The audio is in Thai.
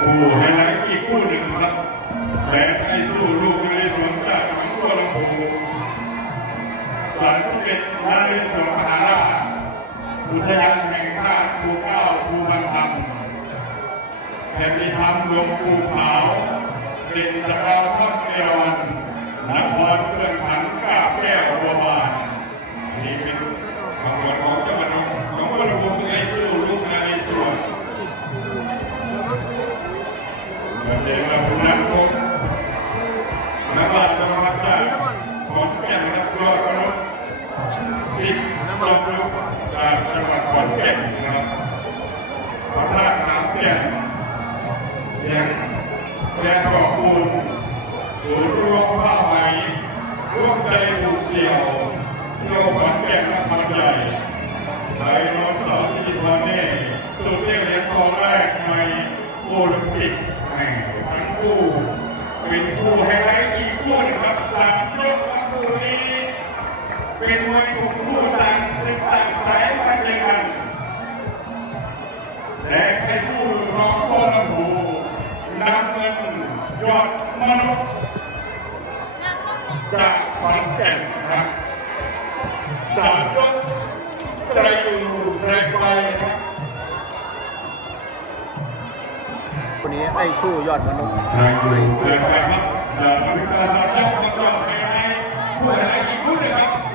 คู่ไฮไลท์อีกคู่หนึ่งครับแต่ให้สู้ลูกในสวนจากหนองตัวลำพูสารสมเด็จพระนเรศวรมหาราชอุทยานแห่งชาติภูเก้าภูบางพันแผ่นดินธรรมดวงภูขาวเป็นสกาวพระเทียวนนครเครื่องพัน สิบสองลูกจากจังหวัดขอนแก่นนะครับพระธาตุน้ำแก่นเสียงแรงก่อปูนศูนย์รวมผ้าไหมร่วมใจผูกเสี่ยวเที่ยวขอนแก่นนครใหญ่ไดโนเสาร์ที่วันนี้สุดเรียกเหรียญทองแรกในโอลิมปิก น้ำเงินยอดมนุษย์จากขอนแก่นครับสามยใจะอยู่ในไปครับคนนี้ได้สู้ยอดมนุษย์ได้สู้นครับเราไม่ต้อรับยอดมนุษย์ให้ได้ผู้ใดผู้หนึ่งครับ